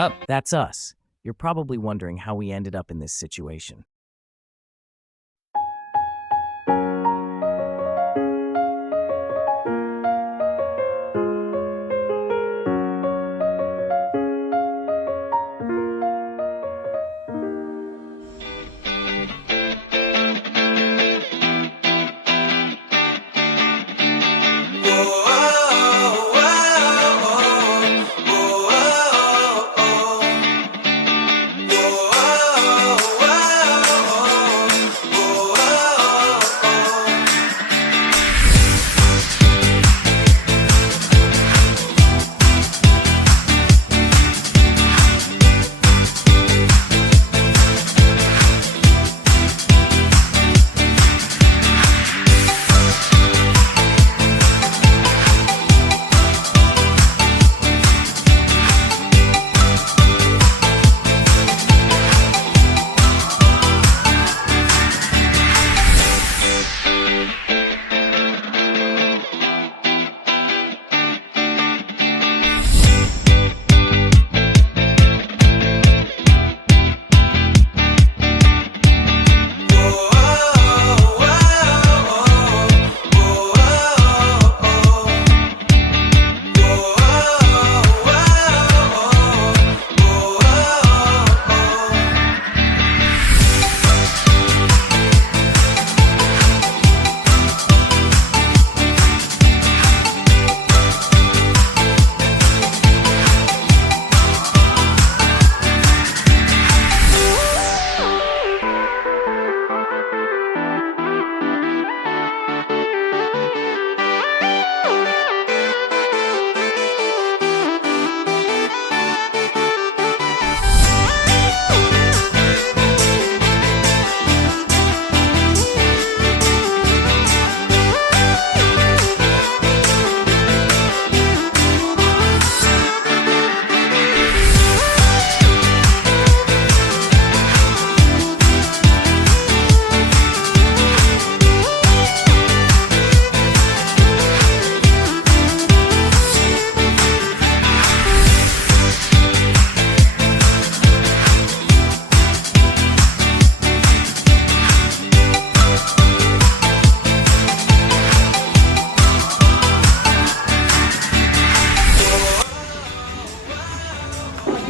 Yep. That's us. You're probably wondering how we ended up in this situation.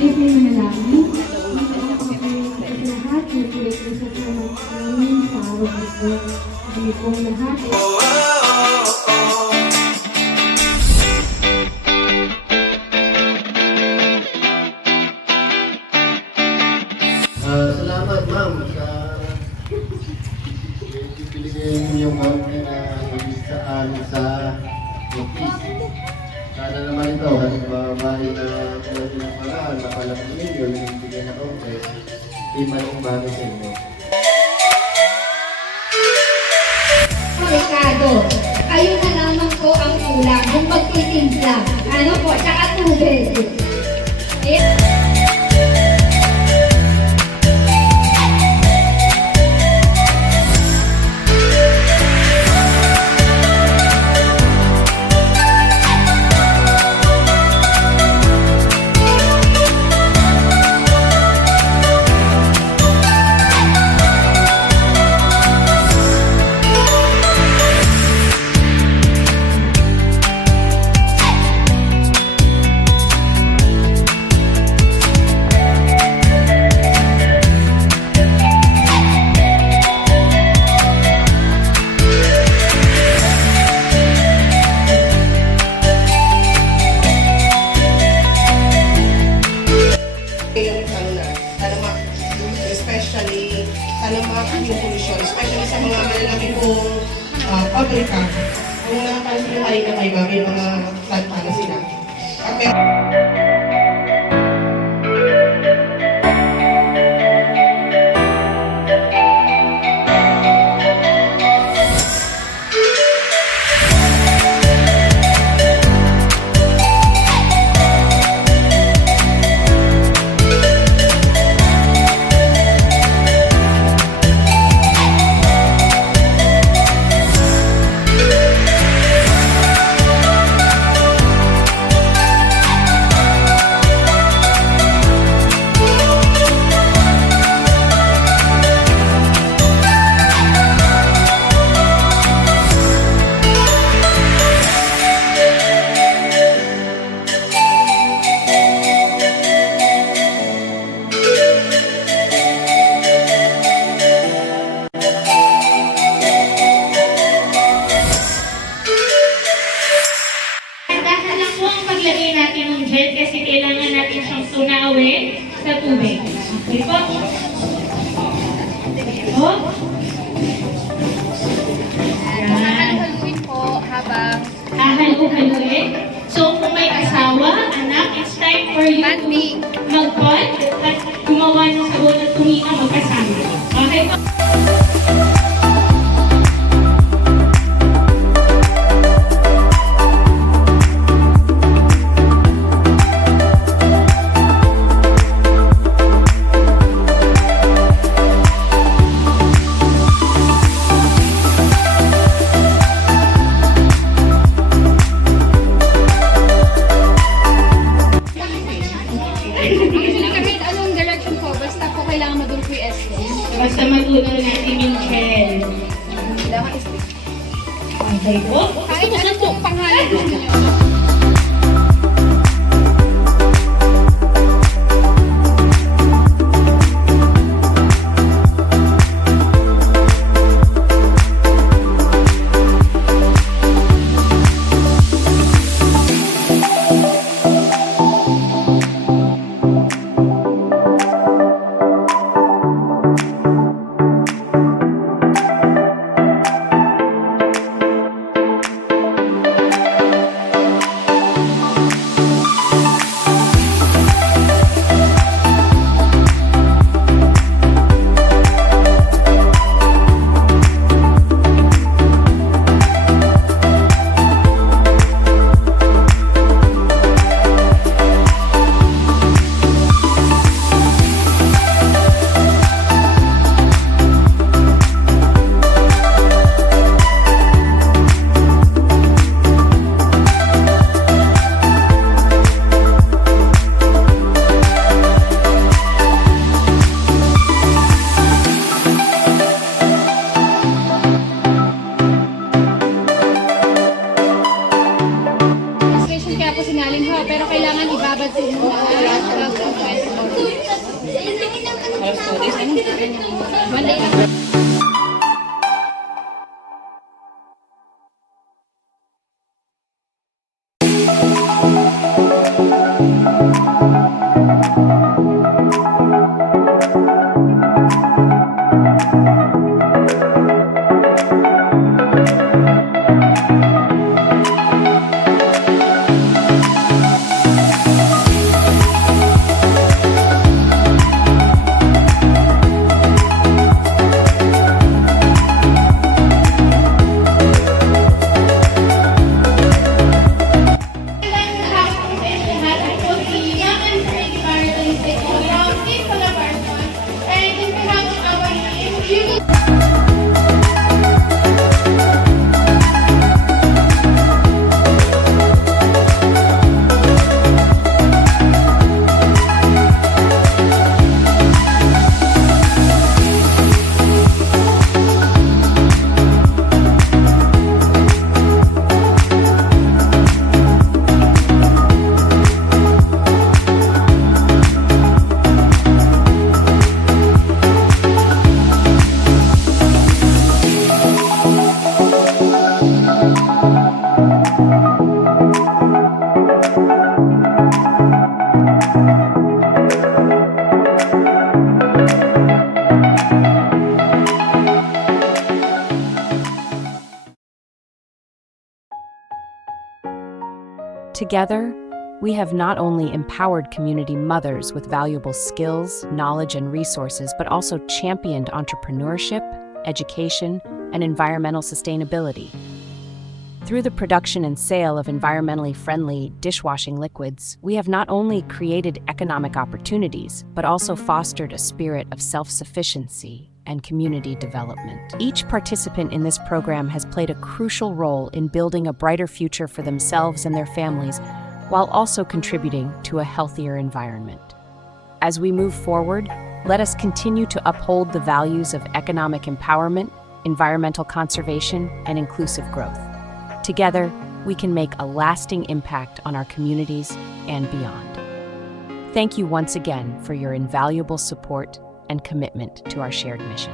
Please may manalangin. Lahat, nagkulit ko sa namin sa araw ito. Sabi kong lahat. Salamat ma'am sa pinigay yung konti na ibisaan sa office. Sana naman ito, kasi babae na tulad ng paraan, napalaki ninyo, yung ibigay na konti, di malaking bagay sa inyo. Ricardo, kayo na lamang po ang kulang kung magtitimpla. Ano po, tsaka tubig. Especially yung pollution, especially sa mga malalaki kong pabrika. Kung nakapansin yung ay may mga planta na sila. ilagay natin yung gel kasi kailangan natin siyang tunawin sa tubig. Okay po? Oh. Yan. Haluin po habang Hahalu-haluin. So, kung may asawa, anak, it's time for you Banding. to mag-bond at gumawa ng sabon at tumina magkasama. Okay po? Actually, kahit anong direction po, basta po kailangan madun po yung essence. Basta matunaw natin yung gel. Kailangan is- Okay po? Kahit ano po pangalan po niyo. Special kaya po sinalin ho, pero kailangan ibabad po muna. One day lang. Together, we have not only empowered community mothers with valuable skills, knowledge, and resources, but also championed entrepreneurship, education, and environmental sustainability. Through the production and sale of environmentally friendly dishwashing liquids, we have not only created economic opportunities, but also fostered a spirit of self-sufficiency and community development. Each participant in this program has played a crucial role in building a brighter future for themselves and their families, while also contributing to a healthier environment. As we move forward, let us continue to uphold the values of economic empowerment, environmental conservation, and inclusive growth. Together, we can make a lasting impact on our communities and beyond. Thank you once again for your invaluable support and commitment to our shared mission.